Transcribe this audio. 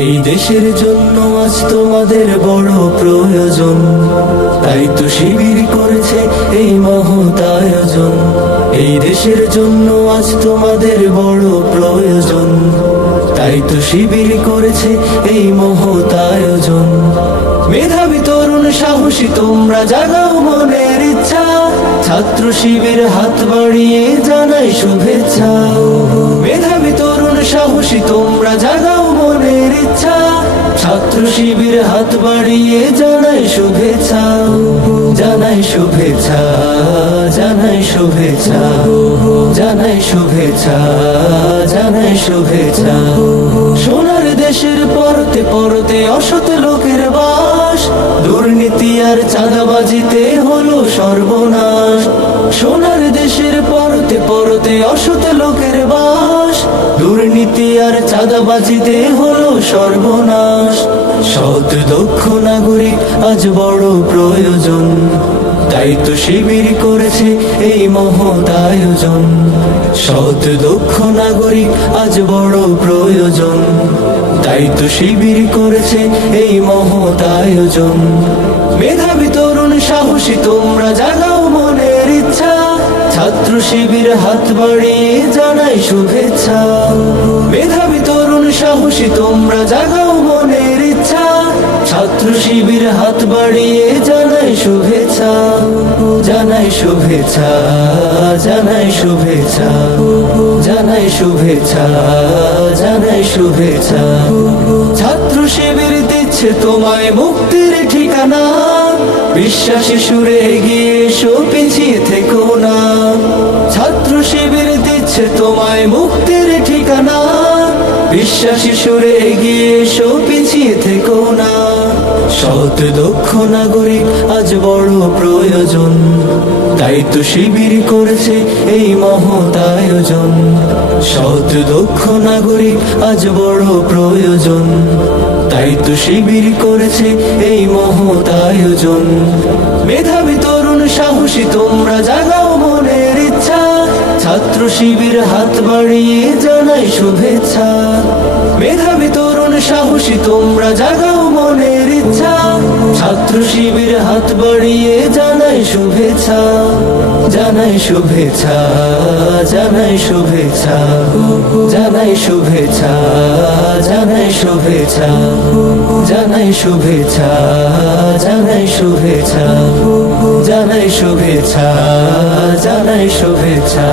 এই দেশের জন্য আজ তোমাদের বড় প্রয়োজন, তাই তো শিবির করেছে এই মহৎ আয়োজন। এই দেশের জন্য আজ তোমাদের বড় প্রয়োজন, তাই তো শিবির করেছে এই মহৎ আয়োজন। মেধাবী তরুণ সাহসী তোমরা জাগাও মনের ইচ্ছা, ছাত্র শিবির হাত বাড়িয়ে জানাই শুভেচ্ছা। মেধাবী তরুণ সাহসী তোমরা জাগাও মনের ইচ্ছা, ছাত্র শিবির হাত বাড়িয়ে জানাই শুভেচ্ছা। জানাই শুভেচ্ছা, জানাই শুভেচ্ছা, জানাই শুভেচ্ছা, জানাই শুভেচ্ছা। সোনার দেশের পরতে পরতে অসৎ লোকের বাস, দুর্নীতি আর চাঁদাবাজিতে হলো সর্বনাশ। সোনার দেশের পরতে পরতে অসৎ লোকের বাস, দুর্নীতি আর চাঁদাবাজিতে হলো সর্বনাশ। সৎ দক্ষ নাগরিক আজ বড় প্রয়োজন, তাই তো শিবির করেছে এই মহৎ আয়োজন। সৎ দক্ষ নাগরিক আজ বড় প্রয়োজন, তাই তো শিবির করেছে এই মহৎ আয়োজন। মেধাবী তরুণ সাহসী তোমরা জাগাও মনের ইচ্ছা, ছাত্র শিবির হাত বাড়িয়ে জানাই শুভেচ্ছা। মেধাবী তরুণ সাহসী তোমরা জাগাও মনের ইচ্ছা, ছাত্র শিবির হাত বাড়িয়ে জানাই শুভেচ্ছা। জানাই শুভেচ্ছা, জানাই শুভেচ্ছা, জানাই শুভেচ্ছা, জানাই শুভেচ্ছা। ছাত্র শিবির দিচ্ছে তোমায় মুক্তির ঠিকানা, বিশ্বাসী সুরে এগিয়ে এসো পিছিয়ে থেকো না। ছাত্র শিবির দিচ্ছে তোমায় মুক্তির ঠিকানা, বিশ্বাসী সুরে এগিয়ে এসো পিছিয়ে থেকো না। সৎ দক্ষ নাগরিক আজ বড় প্রয়োজন, তাই তো শিবির করেছে এই মহৎ আয়োজন। সৎ দক্ষ নাগরিক আজ বড় প্রয়োজন, তাই তো শিবির করেছে এই মহৎ আয়োজন। মেধাবী তরুণ সাহসী তোমরা জাগাও মনের ইচ্ছা, ছাত্র শিবির হাত বাড়িয়ে জানাই শুভেচ্ছা। মেধাবী তরুণ সাহসী তোমরা জাগাও মনের ইচ্ছা, ছাত্র শিবির হাত বাড়িয়ে জানাই শুভেচ্ছা। জানাই শুভেচ্ছা, জানাই শুভেচ্ছা, জানাই শুভেচ্ছা, জানাই শুভেচ্ছা, জানাই শুভেচ্ছা, জানাই শুভেচ্ছা, জানাই শুভেচ্ছা, জানাই শুভেচ্ছা।